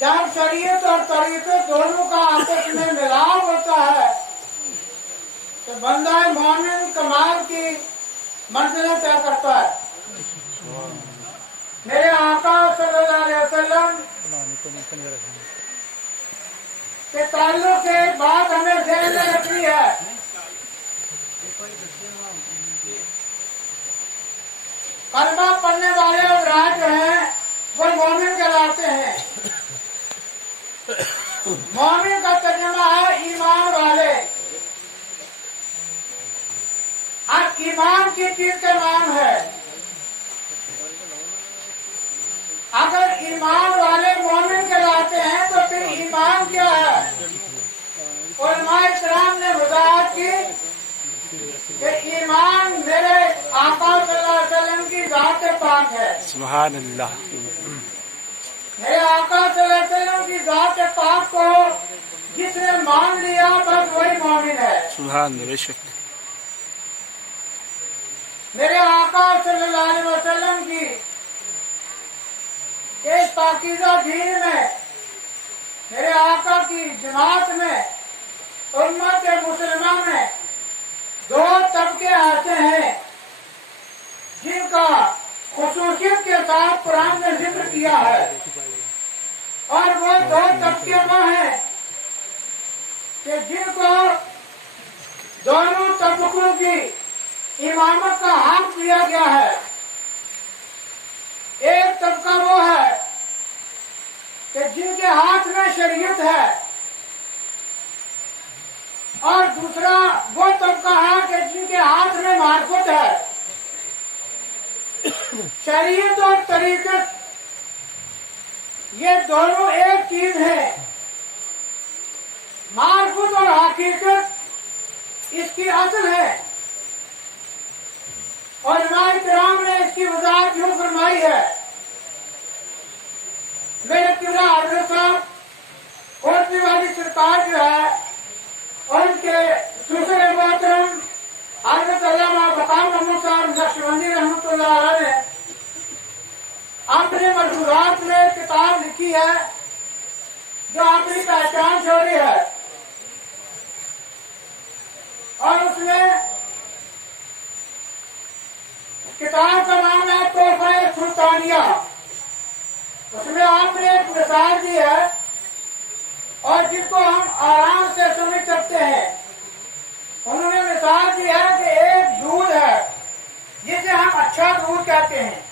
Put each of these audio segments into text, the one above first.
जब शरीयत और तरीक़त दोनों का आपस में मिलाप होता है तो बंदा मोमिन कमाल की मंजिलें तय करता है। मेरे आका सल्लल्लाहु अलैहि वसल्लम के ताल्लुक से एक बात हमें ध्यान में रखनी है। कलमा पढ़ने वाले अफराद जो हैं वो मोमिन कहलाते हैं। मोमिन का तर्जुमा है ईमान वाले। अब ईमान की चीज का नाम है। अगर ईमान वाले मोमिन कहलाते हैं तो फिर ईमान क्या है? उलमाए इकराम ने वजाहत की कि ईमान मेरे आका सल्लल्लाहु अलैहि वसल्लम की ज़ात पाक है। सुभान अल्लाह। मेरे आका सल्लल्लाहु अलैहि वसल्लम की ज़ात पाक को जिसने मान लिया बस वही मोमिन है। सुभान बेशक। मेरे आका सल्लल्लाहु अलैहि वसल्लम की इस पाकीज़ा दीन में, मेरे आका की जमात में, उम्मत मुसलमा में दो तबके ऐसे हैं जिनका खुसूसियत के साथ कुरान ने जिक्र किया है। और वो दो तबके वो हैं कि जिनको दोनों तबकों की इमामत का हक दिया गया है। एक तबका वो है कि जिनके हाथ में शरीयत है और दूसरा वो तबका है कि जिनके हाथ में मार्फत है। शरीयत और तरीक़त ये दोनों एक चीज है। मार्फत और हकीकत इसकी असल है। और उलमाए किराम ने इसकी वजाहत यूं फरमाई है। मेरे किबला हज़रत साहब कोटली वाली सरकार जो है उनके दूसरे मोहतरम हज़रत अल्लामा वक़ार महमूद साहब नक्शबंदी रहमतुल्लाह अलैह ने अपने मशहूरात में किताब लिखी है जो अपनी पहचान छोड़ी है। और उसमें किताब का नाम है तोहफा सुल्तानिया। उसमें आपने एक मिसाल दी है और जिसको हम आराम से समझ सकते हैं। उन्होंने मिसाल दी है कि एक दूध है जिसे हम अच्छा दूध कहते हैं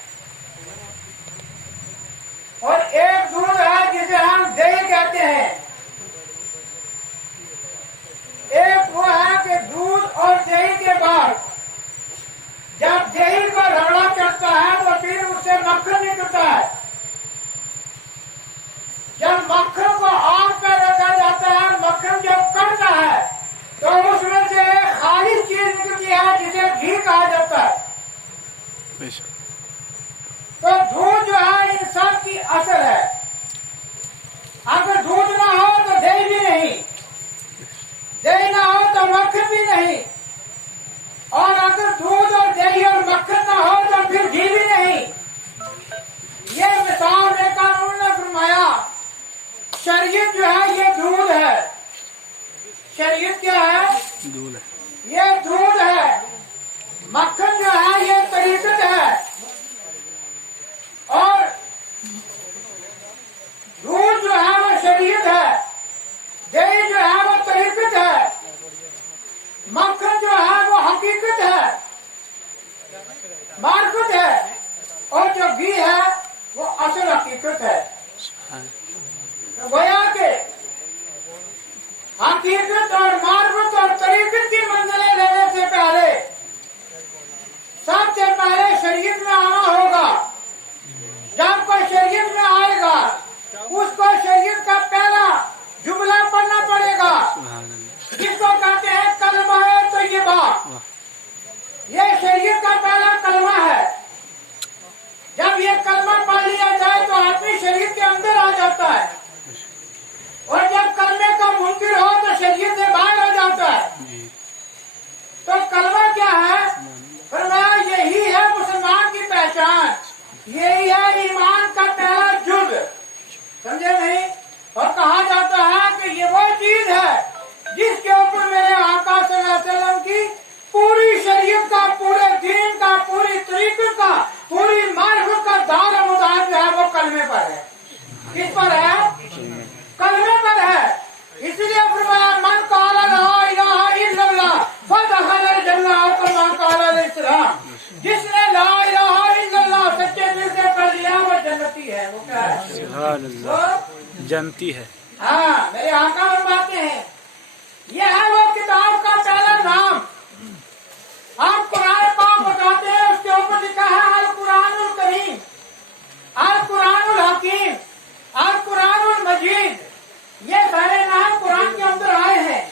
और एक दूध है जिसे हम दही कहते हैं। एक वो है कि दूध और दही के बाद जब दही का रगड़ा चढ़ता है तो फिर उससे मक्खन निकलता है। जब मक्खन को आग पर रखा जाता है, मक्खन जब कड़ता है तो उसमें से खालिश चीज निकलती है जिसे घी कहा जाता है। तो दूध जो है इन सब की असल है। अगर दूध ना हो तो दही भी नहीं, दही ना हो तो मक्खन भी नहीं, और अगर दूध और दही और मक्खन ना हो तो फिर घी भी नहीं। ये मिसाल देकर उन्होंने फरमाया शरीयत जो है ये दूध है। शरीयत क्या है? दूध है। ये दूध है। मक्खन जो है ये तरीक़त है। और दूध जो है वो शरीयत है। दही जो है वो तरीक़त है। मक्खन जो है वो हकीकत है, मार्फत है। और जो घी है वो असल हकीकत है। गोया के हकीकत और मार्फत और तरीक़त की मंजिलें लेने से पहले सबसे पहले शरीयत में आना होगा। जब कोई शरीयत में आएगा उसको शरीयत का पहला जुमला पढ़ना पड़ेगा जिसको कहते हैं कलमा है तय्यबा। ये शरीयत का पहला कलमा है। जब ये कलमा पढ़ लिया जाए तो आदमी शरीयत के अंदर आ जाता कलमे पर है। किस पर है? कलमे पर है। इसलिए फरमाया मन काला ला इलाहा इल्लल्लाह फदखल जन्नह कमा काला इस्लाम। जिसने ला इलाहा इल्लल्लाह सच्चे दिल से कर लिया वो जन्नती है। वो क्या है? सुभान अल्लाह, जानती है। हाँ, मेरे आका फरमाते हैं ये है वो किताब का पहला नाम। आप कुरान पाक बताते हैं, उसके ऊपर लिखा है अल कुरानुल करीम, अल कुरानुल हकीम, अल कुरानुल मजीद। ये सारे नाम कुरान के अंदर आए हैं।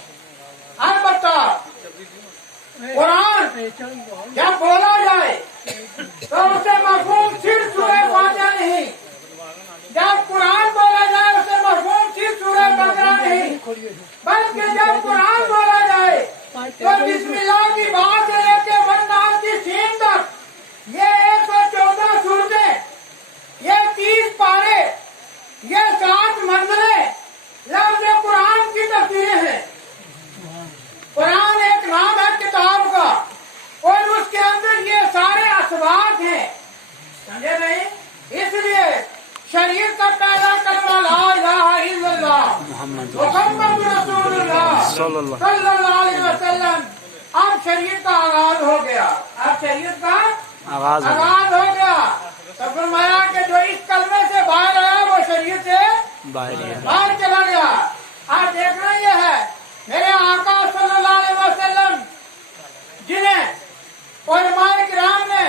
अलबत्ता कुरान जब बोला जाए तो उसे मफहूम सिर्फ सूरह फातिहा नहीं, जब कुरान बोला जाए उसे मफहूम सिर्फ सूरह बकरा नहीं, बल्कि जब कुरान बोला जाए तो बिस्मिल्लाह की बात से लेकर वन्नास की सीन तक ये 114 सूरतें, ये 30 पारे, ये 7 मंजिलें लफ्ज़ कुरान की तफसीरें हैं। कुरान एक नाम है किताब का और उसके अंदर ये सारे असबाब हैं। समझे नहीं? इसलिए शरीयत का पहला कलमा ला इलाहा इल्लल्लाह मोहम्मद मुहम्मद रसूलुल्लाह सल्लल्लाहु अलैहि वसल्लम। अब शरीयत का आगाज हो गया। अब शरीयत का आगाज हो गया। आगाज हो गया। तो फरमाया कि जो इस कलमे से बाहर आया वो शरीयत से बाहर चला गया। आज देखना यह है मेरे आका सल्लल्लाहु अलैहि वसल्लम जिन्हें उलमाए किराम ने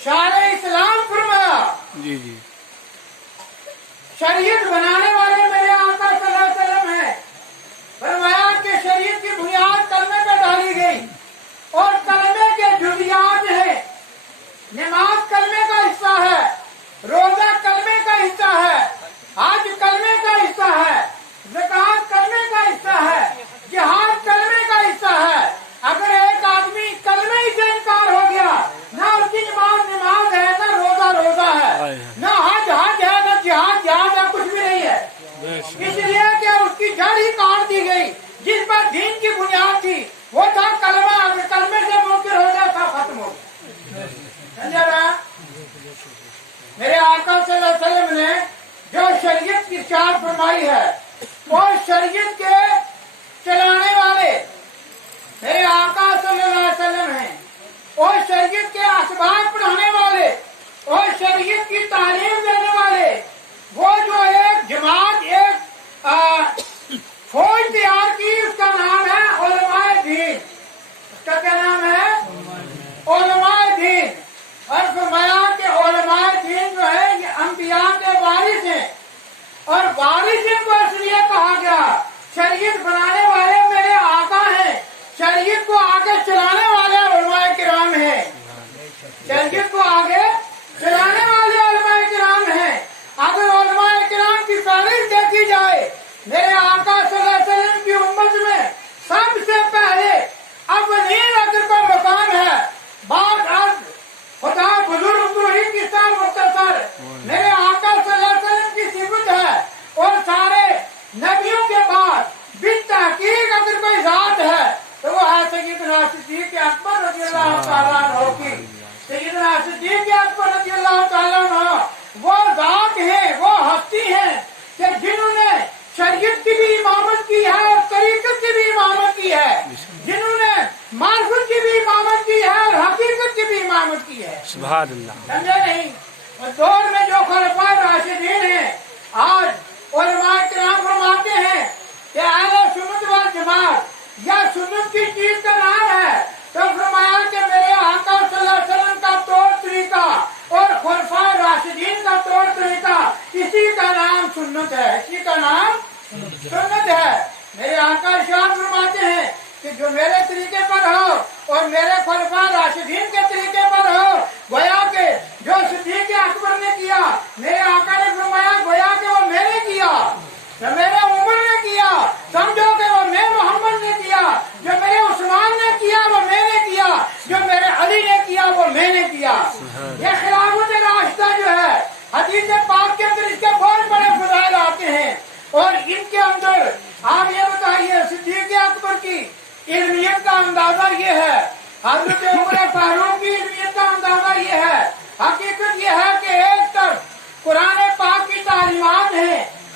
शारे इस्लाम फरमाया, जी जी, शरीयत बनाने वाले मेरे आका सल्लल्लाहु अलैहि वसल्लम हैं। फरमाया कि शरीयत की बुनियाद कलमे पर डाली गई और कलमे के जुज़ियात हैं। नमाज कलमे का हिस्सा है, रोजा कलमे का हिस्सा है, हज कलमे का हिस्सा है, ज़कात कलमे का हिस्सा है, जिहाद कलमे का हिस्सा है। अगर एक आदमी कलमे ही से इनकार हो गया, ना उसकी नमाज है, ना रोजा है, ना हज है, ना जिहाद है, कुछ भी नहीं है। इसलिए कि उसकी जड़ ही काट दी गई। जिस पर दीन की बुनियाद थी वो था कलमा। अगर कलमे से मुनकिर हो गया था, खत्म हो गया। समझा ना? मेरे आका सल्लल्लाहु अलैहि वसल्लम ने जो शरीयत की इरशाद फरमाई है और शरीयत के चलाने वाले मेरे आका सल्लल्लाहु अलैहि वसल्लम हैं और शरीयत के असबाब पढ़ाने वाले और शरीयत की तालीम देने वाले वो जो एक जमात, एक फौज तैयार की, उसका नाम है उलमाए दीन। उसका क्या नाम है? उलमाए दीन। और फरमाया कि उलमाए दीन जो है ये अंबिया के वारिस हैं और वारिस इनको इसलिए कहा गया, शरीयत बनाने वाले मेरे आका हैं, शरीयत को आगे चलाने वाले उलमाए किराम हैं, शरीयत को आगे चलाने वाले उलमाए किराम हैं। अगर उलमाए किराम की तारीफ देखी जाए मेरे आका सल्लल्लाहु अलैहि वसल्लम की उम्मत में सबसे पहले अव्वलीन अगर का मकाम है। बाद अर्ज खुदा बुजुर्ग ही किस्सा मुख्तसर मेरे आका सल्लल्लाहु अलैहि वसल्लम की सिफत है और सारे नबियों के बाद बितहकीक अगर कोई जात है तो वो है सय्यदना सिद्दीक़ अकबर रज़ियल्लाहु तआला अन्हु की। सय्यदना सिद्दीक़ अकबर रज़ियल्लाहु तआला अन्हु वो जात है, वो हस्ती है कि जिन्होंने शरीयत की भी इमामत की है और तरीक़त की भी इमामत की है, जिन्होंने मार्फत की भी इमामत की है और हकीकत की भी इमामत की है। सुभान अल्लाह। समझे नहीं? उस दौर में जो खुलफाए राशिदीन हैं, आज उलमाए किराम फरमाते हैं कि अहले सुन्नत वल जमात या सुन्नत की चीज का नाम है, तो फरमाया कि मेरे आका सल्लल्लाहु अलैहि वसल्लम का तौर तरीका और खुलफाए राशिदीन का तौर तरीका, इसी का नाम सुन्नत है, इसी का नाम सुन्नत है। मेरे आका इरशाद फरमाते हैं कि जो मेरे तरीके पर हो और मेरे खुलफाए राशिदीन के तरीके पर हो, गोया के जो सिद्दीक़ अकबर ने किया मेरे आका ने फरमाया गोया के वो मैंने किया, जो मेरे उमर ने किया समझो कि वो मैं मोहम्मद ने किया, जो मेरे उस्मान ने किया वो मैंने किया, जो मेरे अली ने किया वो मैंने किया। ये खिलाफत राशिदा जो है हदीस पाक के अंदर इसके बहुत बड़े फज़ाइल आते हैं और इनके अंदर आप ये बताइए सिद्दीक़ अकबर की इल्मियत का अंदाजा ये है, हज़रत उमर फारूक की इल्मियत का अंदाजा ये है। हकीकत ये है कि एक तरफ कुरान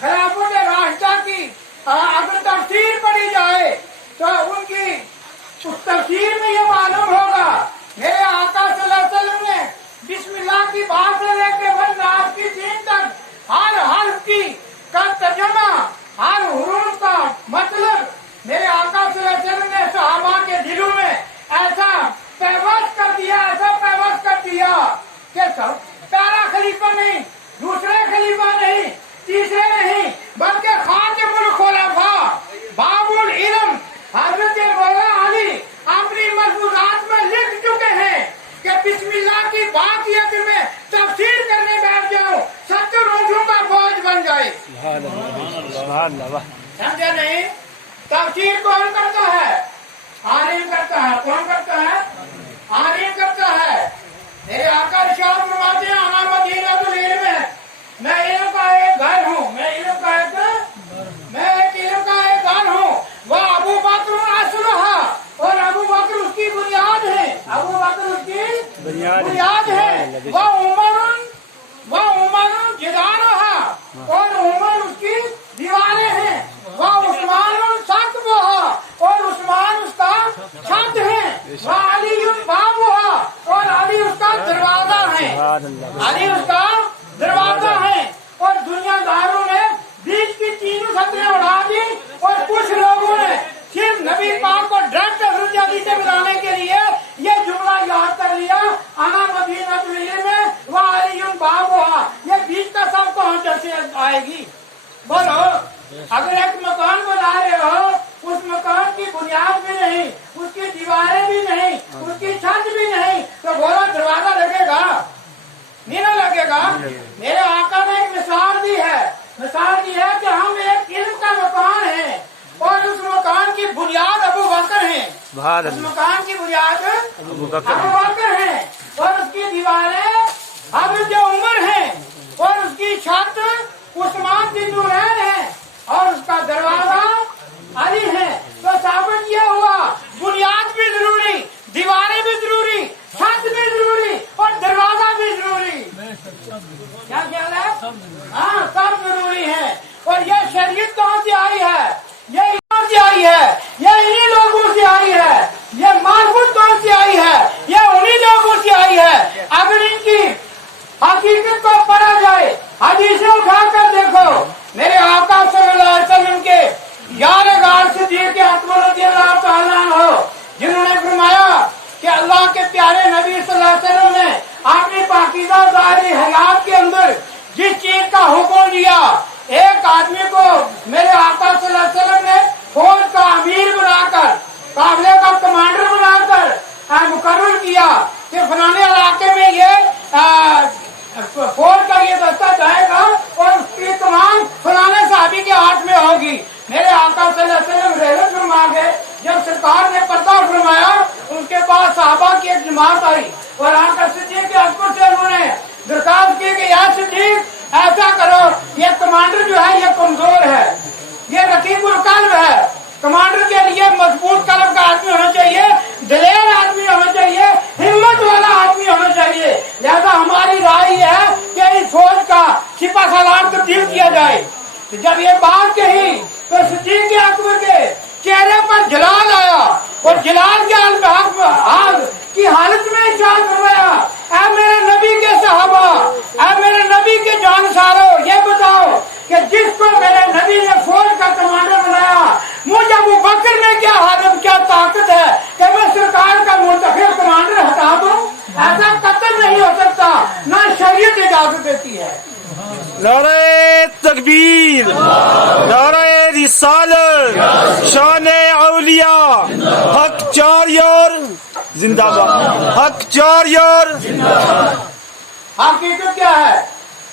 खिलाफत रास्ता की अगर तफसीर पढ़ी जाए तो उनकी उस तफसीर में ये मालूम होगा मेरे आका सल्लल्लाहु अलैहि वसल्लम ने बिस्मिल्लाह की बात से लेकर वन्नास की दीन तक हर हर्फ की का तर्जुमा हर हुरूफ का मतलब मेरे आका सल्लल्लाहु अलैहि वसल्लम ने सहाबा के दिलों में ऐसा पैवस्त कर दिया, ऐसा पैवस्त कर दिया कि सब पहला खलीफा नहीं, दूसरे खलीफा नहीं, तीसरे नहीं, बल्कि खातिमुल खुलफा बाबुल इल्म हजरत मौला अली अपनी मज़मूनात में लिख चुके हैं कि बिस्मिल्लाह की बात ये कि मैं तफसीर करने बैठ जाऊं 70 रोजों का फौज बन जाए। समझे नहीं? तफसीर कौन करता है? आलिम करता है। कौन करता है? आलिम करता है। मेरे आका इरशाद फरमाते हैं अना मदीनतुल इल्म, मैं इल्म का एक घर हूँ, मैं एक इल्म का एक घर हूँ। वह अबू बकर असलहा, और अबू बकर उसकी बुनियाद है, अबू बकर उसकी बुनियाद है। वह उमर जिदारहा, और उमर उसकी दीवारें हैं। वह उस्मान सक़्फ़ुहा, और उस्मान उसका छत है। वह अली बाबुहा, और अली उसका दरवाजा है, अली उसका दरवाजा है। और दुनियादारों ने बीच की तीनों सतरें उड़ा दी, और कुछ लोगों ने सिर्फ नबी पाक को डायरेक्ट हज़रत अली से मिलाने के लिए ये जुमला याद कर लिया अना मदीनतुल इल्म व अली बाबुहा। ये बीच का सब कौन कैसे आएगी? बोलो, अगर एक मकान बना रहे हो उस मकान की बुनियाद भी नहीं, उसकी दीवारें भी नहीं, उसकी छत भी नहीं, तो बोला दरवाजा लगेगा? नहीं ना लगेगा। मेरे आका ने एक मिसाल दी है, मिसाल दी है कि हम एक इल्म का मकान है और उस मकान की बुनियाद अबू बकर है, उस मकान की बुनियाद अबू बकर है, और उसकी दीवारें हज़रत उमर है, और उसकी छत उस्मान बिन नूरैन है, और उसका दरवाजा अली है। तो साबित ये हुआ बुनियाद भी जरूरी, दीवारें भी जरूरी, छत भी जरूरी, और दरवाजा भी जरूरी। क्या ख्याल है? हाँ, सब जरूरी है। और ये शरीयत कहाँ से आई है? ये कहाँ से आई है? ये इन्हीं लोगों से आई है। ये मार्फत कहाँ से आई है? ये उन्हीं लोगों से आई है। अगर इनकी हकीकत को पढ़ा जाए, हदीसें उठाकर देखो, मेरे आका सल्लल्लाहु अलैहि वसल्लम के यार सिद्दीक़ अकबर रज़ियल्लाहु तआला अन्हु, जिन्होंने फरमाया कि अल्लाह के प्यारे नबी सल्लल्लाहु अलैहि वसल्लम ने अपनी पाकीज़ा ज़ाहिरी हयात के अंदर जिस चीज का हुक्म दिया, एक आदमी को मेरे आका सल्लल्लाहु अलैहि वसल्लम ने फौज का अमीर बनाकर, काफिले का कमांडर बनाकर मुकर्रर किया कि फलाने इलाके में ये फौज का ये दस्ता जाएगा और उसकी कमान फलाने साहबी के हाथ में होगी। मेरे आका सल्लल्लाहु अलैहि वसल्लम रहमत फरमा गए। जब सरकार ने पर्दा फरमाया, उनके पास साहबा की एक जमात आई और आकर सिद्दीक़ अकबर से उन्होंने दरखास्त की कि या सिद्दीक़ ऐसा करो, ये कमांडर जो है ये कमजोर है, ये रकीबुल कल्ब है। कमांडर के लिए मजबूत कल्ब का आदमी होना चाहिए, दिलेर आदमी होना चाहिए, हिम्मत वाला आदमी होना चाहिए। लिहाजा हमारी राय है कि इस फौज का सिपा सालार तब्दील किया जाए। जब ये बात कही तो सिद्दीक़ अकबर के चेहरे पर जलाल आया और जलाल के आग की हालत में इरशाद फरमाया, ऐ मेरे नबी के सहाबा, ऐ मेरे नबी के जानसारों, ये बताओ कि जिसको मेरे नबी ने फौज का कमांडर बनाया, मुझे अबू बकर में क्या हालत, क्या ताकत है कि मैं सरकार का मुंतखब कमांडर हटा दूं? ऐसा कत्ल नहीं हो सकता, ना शरीयत इजाजत देती है। नारे तकबीर, नारे रिसालत, शान औलिया, हक चार यार जिंदाबाद, हक चार यार। हकीकत क्या है?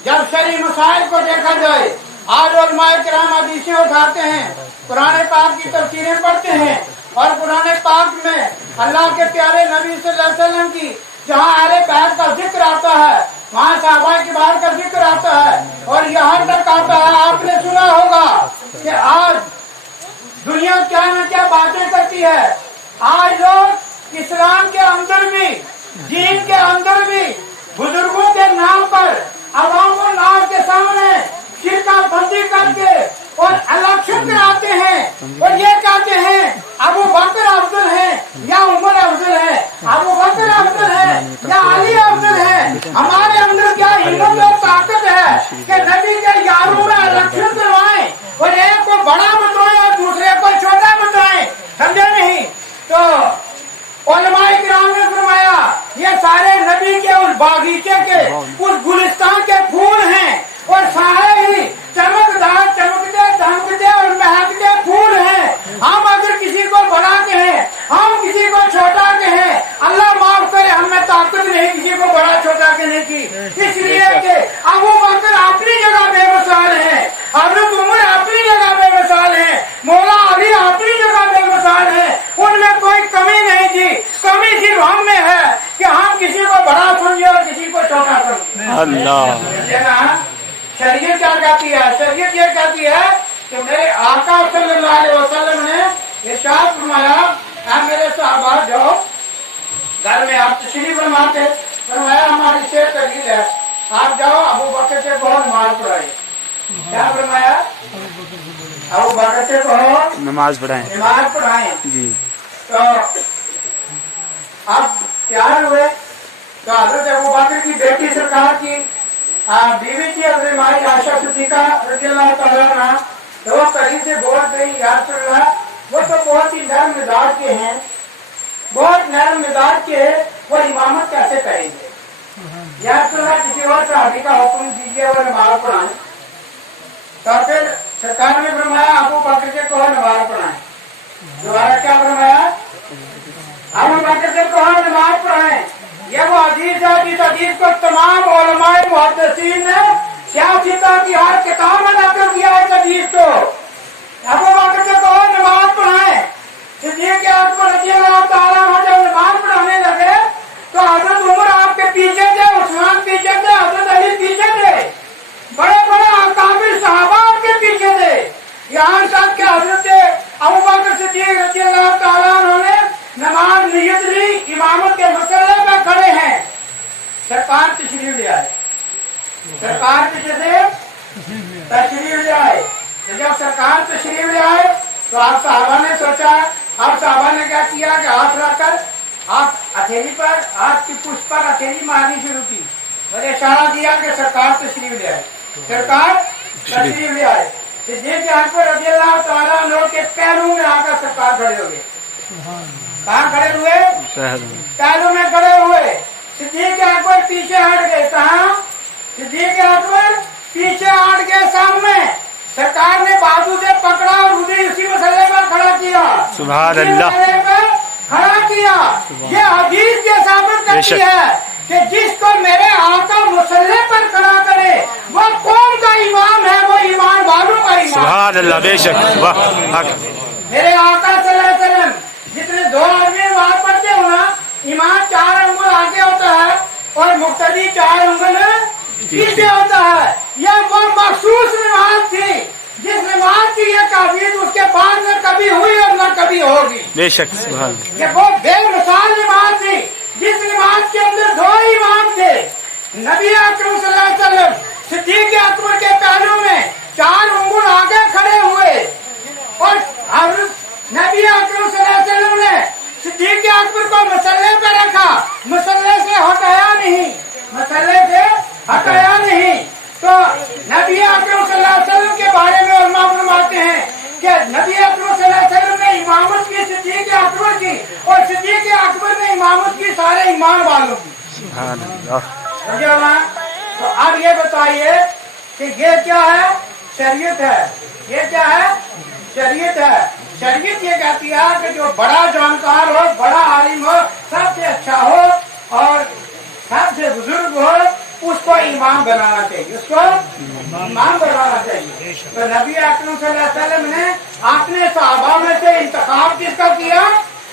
जब शरई मसाइल को देखा जाए, आज उलमाए किराम हदीसें उठाते हैं, कुरान पाक की तफसीरें पढ़ते हैं, और कुरान पाक में अल्लाह के प्यारे नबी सल्लल्लाहु अलैहि वसल्लम की जहाँ अहले बैत का जिक्र आता है, वहाँ सहाबा किबार का जिक्र आता है, और यहाँ तक आता है, आपने सुना होगा कि आज दुनिया क्या न क्या बातें करती है। आज लोग इस्लाम के अंदर भी, दीन के अंदर भी बुजुर्गों के नाम पर अवाम नाम के सामने शिरका बंदी करके और ये कहते हैं अबू बकर अफजल है या उमर अफजल है, अबू बकर अफजल है या अली अफजल है। हमारे अंदर क्या हिम्मत और ताकत है कि नबी के यारों में इलेक्शन करवाएं और एक को बड़ा बताएं और दूसरे को छोटा बताएं, समझे नहीं? तो उलमाए किराम ने फरमाया ये सारे नबी के उस बागीचे के उस गुलिस्तान के फूल हैं और सारे ही चमकदार चमकते दमकते और महकते फूल हैं। हम अगर किसी को बड़ा कहें, हम किसी को छोटा कहें, अल्लाह माफ करे हमें ताकत नहीं किसी को बड़ा छोटा कहने की, इसलिए कि अबू बकर अपनी जगह बेमिसाल है, हजरत उमर अपनी जगह बेमिसाल है, मौला अली अपनी जगह बेमिसाल है, उनमें कोई कमी नहीं थी। कमी सिर्फ हम में है कि हम किसी को बड़ा समझे और किसी को छोटा समझे। अल्लाह शरीयत क्या कहती है? शरीयत ये कहती है कि मेरे आका सल्लल्लाहु अलैहि वसल्लम ने इरशाद फरमाया, ऐ मेरे सहाबा जाओ घर में आप तशरीफ फरमाते, फरमाया हमारी सेहत तगीर है, आप जाओ अबू बकर से कहो नमाज पढ़ाए। क्या फरमाया? अबू बकर से कहो नमाज पढ़ाएं, नमाज पढ़ाएं जी। तो आप तैयार हुए तो हजरत अबू बकर की बेटी सरकार की बीवी थी हजरत हमारी आयशा सिद्दीका रज़ियल्लाहु ताला अन्हा, तो वो करीब से बोल गई या रसूल अल्लाह वो तो बहुत ही नरम मिजाज के हैं, बहुत नरम मिजाज के हैं, वो इमामत कैसे करेंगे? या रसूल अल्लाह किसी और सहाबी का हुक्म दीजिए वो नमाज पढ़ाएं। तो फिर सरकार ने फरमाया अबू बकर से कहो नमाज पढ़ाएं। दोबारा क्या फरमाया? अबू बकर से कहो नमाज पढ़ाएं। ये वो हदीस है जिस हदीस को तमाम उलमाए मुहद्दिसीन ने सियासत की हर किताब में नकल किया है। हदीस को अबू बकर से कहो नमाज पढ़ाएं। सिद्दीक़ अकबर रज़ियल्लाहु ताला अन्हु जब नमाज पढ़ाने लगे तो हजरत उमर आपके पीछे थे, उस्मान पीछे थे, हजरत अली पीछे थे, बड़े बड़े अकाबिर सहाबा आपके पीछे थे। यहाँ तक के हजरत अबू बकर सिद्दीक़ रज़ियल्लाहु ताला अन्हु ने नमाज नियत ली, इमामत के मसले में खड़े हैं, सरकार तशरीफ ले आए, सरकार पीछे से तशरीफ ले आए। तो जब सरकार तशरीफ ले आए तो आप साहबा ने सोचा, आप साहबा ने क्या किया कि हाथ रखकर आप हथेली पर, हाथ की पुष्प पर हथेली मारनी शुरू की और इशारा दिया कि सरकार तशरीफ ले आए, सरकार तशरीफ ले आए। सिद्दीक़ अकबर रज़ियल्लाहु ताला अन्हु के पैरों में आकर सरकार खड़े हो गए। कहाँ खड़े हुए? पैरों में खड़े हुए। सिद्दीक़ अकबर पीछे हट गए। कहाँ? सिद्दीक़ अकबर पीछे हट गए सामने। सरकार ने बाजू से पकड़ा और उसी मसले पर खड़ा किया, सुभान अल्लाह, खड़ा किया। ये हदीस ये साबित करती है कि जिसको मेरे आका मसले पर खड़ा करे वो कौन का इमाम है? वो ईमान वालों का इमाम। सुभान अल्लाह, बेशक, वाह। मेरे आका सल्लल्लाहु अलैहि वसल्लम जितने दो आदमी वहां पढ़ते हो ना, ईमान 4 अंगुल आगे होता है और मुक्तदी 4 अंगुल पीछे होता है। यह वो मखसूस नमाज थी जिस नमाज की ये काबिलियत उसके बाद में कभी हुई और न कभी होगी। बेशक, सुभान। ये वो बेमिसाल नमाज थी जिस नमाज के अंदर 2 इमाम थे, नबी अकरम सल्लल्लाहु अलैहि वसल्लम सिद्दीक़ अकबर के पैरों में 4 अंगुल आगे खड़े हुए और नबी अकरम सल्लल्लाहु अलैहि वसल्लम ने सिद्दीक़ अकबर को मसल्ले पे रखा, मसल्ले से हटाया नहीं, मसल्ले से हटाया नहीं। तो नबी अकरम सल्लल्लाहु अलैहि वसल्लम के बारे में उलमा फरमाते हैं कि नबी अकरम सल्लल्लाहु अलैहि वसल्लम ने इमामत की सिद्दीक़ अकबर की और सिद्दीक़ अकबर ने इमामत की सारे ईमान वालों की। सुभान अल्लाह। तो अब ये बताइए कि ये क्या है? शरीयत है। ये क्या है? शरीयत है। शरीयत ये कहती है कि जो बड़ा जानकार हो, बड़ा आलिम हो, सबसे अच्छा हो और सबसे बुजुर्ग हो, उसको इमाम बनाना चाहिए, उसको इमाम बनाना चाहिए। तो नबी अकरम सल्लल्लाहु अलैहि वसल्लम ने अपने सहाबा में से इंतखाब किसका किया?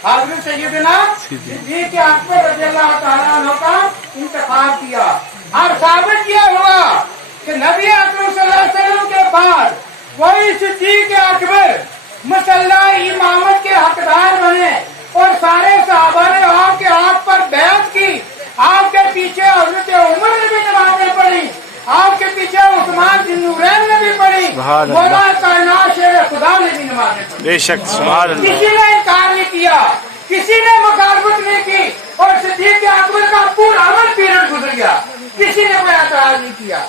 हज़रत सैयदना सिद्दीक़ अकबर रज़ियल्लाहु ताला अन्हु का इंतखाब किया। अब साबित किया हुआ कि नबी अकरम सल्लल्लाहु अलैहि वसल्लम के बाद वही सिद्दीक़ अकबर मसल्ला इमामत के हकदार बने और सारे सहाबा ने आपके हाथ पर बैत की, आपके पीछे हज़रत उमर ने भी नमाज़ें पढ़ी, आपके पीछे उस्मान बिन नूरैन ने भी पढ़ी, मौला कायनात शेर खुदा ने भी नमाजें पढ़ी। बेशक सुभान अल्लाह किसी ने इनकार नहीं किया, किसी ने मुखालफत नहीं की, और सिद्दीक अकबर का पूरा अमल पीरियड गुजर गया, किसी ने कोई एतराज नहीं किया।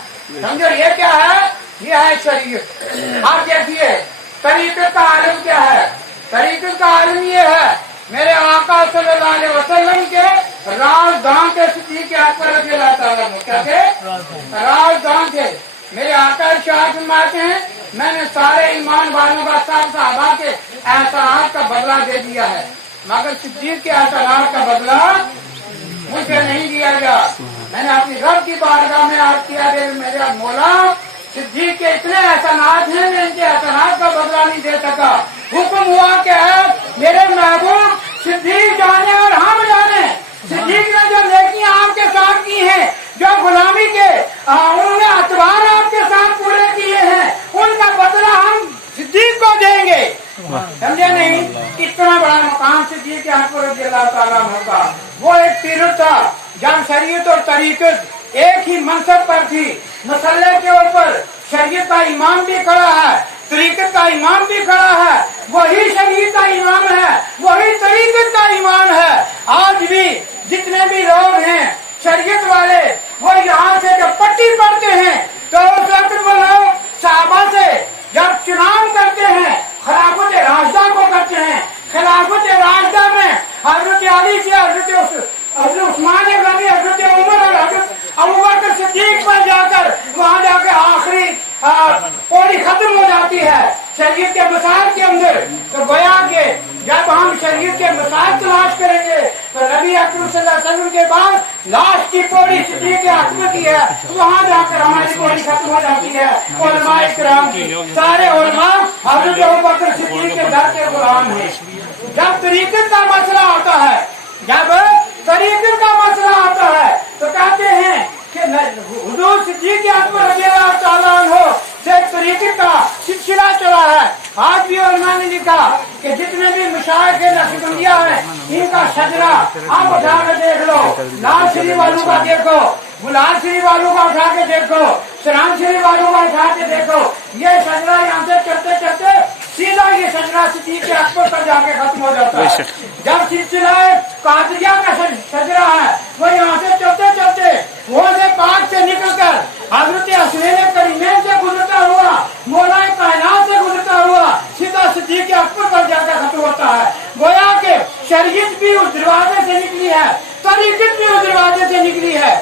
समझो ये क्या है? ये है शरीयत। आप देखिए तरीक़त का आलम क्या है? तरीक़त का आलम ये है, मेरे आका सल्लल्लाहु अलैहि वसल्लम के राजदान के सिद्दीक अकबर रज़ियल्लाहु ताला अन्हु क्या थे? राजदान थे। मेरे आका इरशाद फरमाते हैं, मैंने सारे ईमान वालों का सब सहाबा के एहसानात का बदला दे दिया है, मगर सिद्दीक के एहसानात का बदला मुझे नहीं दिया गया। मैंने अपनी रब की बारगाह में अर्ज़ किया, मेरे मौला सिद्दीक के इतने एहसानात हैं, मैं इनके एहसानात का बदला नहीं दे सका। हुक्म हुआ कि है मेरे महबूब सिद्दीक जाने और हम जाने, सिद्दीक ने जो नेकियां आपके साथ की हैं, जो गुलामी के उन्होंने अतवार आपके साथ पूरे किए हैं, उनका बदला हम सिद्दीक को देंगे। समझे नहीं? कितना बड़ा मकाम सिद्दीक अकबर रज़ियल्लाहु ताला अन्हु का। वो एक पीरियड था जब शरीयत और तरीक़त एक ही मनसब पर थी। मसल्ले के ऊपर शरीयत का इमाम भी खड़ा है, तरीक़त का इमाम भी खड़ा है, वही शरीयत का इमाम है, वही तरीक़त का इमाम है। आज भी जितने भी लोग हैं शरीयत वाले, वो यहाँ से जब पट्टी पढ़ते हैं तो उस वक्त वो लोग सहाबा से जब चुनाव करते हैं, खिलाफत राशिदा को करते हैं। खिलाफत राशिदा में हजरत अली से हजरत उस्मान गनी, हजरत उमर और हजरत अबू बकर सिद्दीक पर जाकर वहाँ जाकर आखिरी पौड़ी खत्म हो जाती है शरीयत के मसाइल के अंदर। तो गोया के जब हम शरीयत के मसाइल तलाश करेंगे तो नबी अकरम सल्लल्लाहु अलैहि वसल्लम के बाद लास्ट की पौड़ी सिद्दीक अकबर की है, वहाँ जाकर हमारी पौड़ी खत्म हो जाती है। उलमा इकराम की सारे उलमा हजरत अबू बकर सिद्दीक के दर के गुलाम हैं। जब तरीक़त का मसला होता है, जब तरीक़त का मसला आता है तो कहते हैं कि हुजूर सिद्दीक अकबर रज़ियल्लाहु ताला अन्हु से तरीक़त का सिलसिला चला है। आज भी उलमा ने लिखा कि जितने भी मशाइख के नक्शबंदिया हैं, इनका शजरा आप उठा के देख लो, लाल शरीफ वालों का देखो, गुलाल शरीफ वालों का उठा के देखो, सरान शरीफ वालों का उठा के देखो, ये शजरा यहाँ से चलते चलते सीधा ये शजरा सिद्दीक अकबर पर जाके खत्म हो जाता है। जब सिलसिला कादरिया का शजरा है, वो यहाँ से चलते चलते वो से पाक से निकल कर हजरत हसनैन करीमैन से गुजरता हुआ, मौला कायनात से गुजरता हुआ सीधा सिद्दीक अकबर पर जाकर खत्म होता है। गोया के शरीयत भी उस दरवाजे से निकली है, तरीक़त भी उस दरवाजे से निकली है।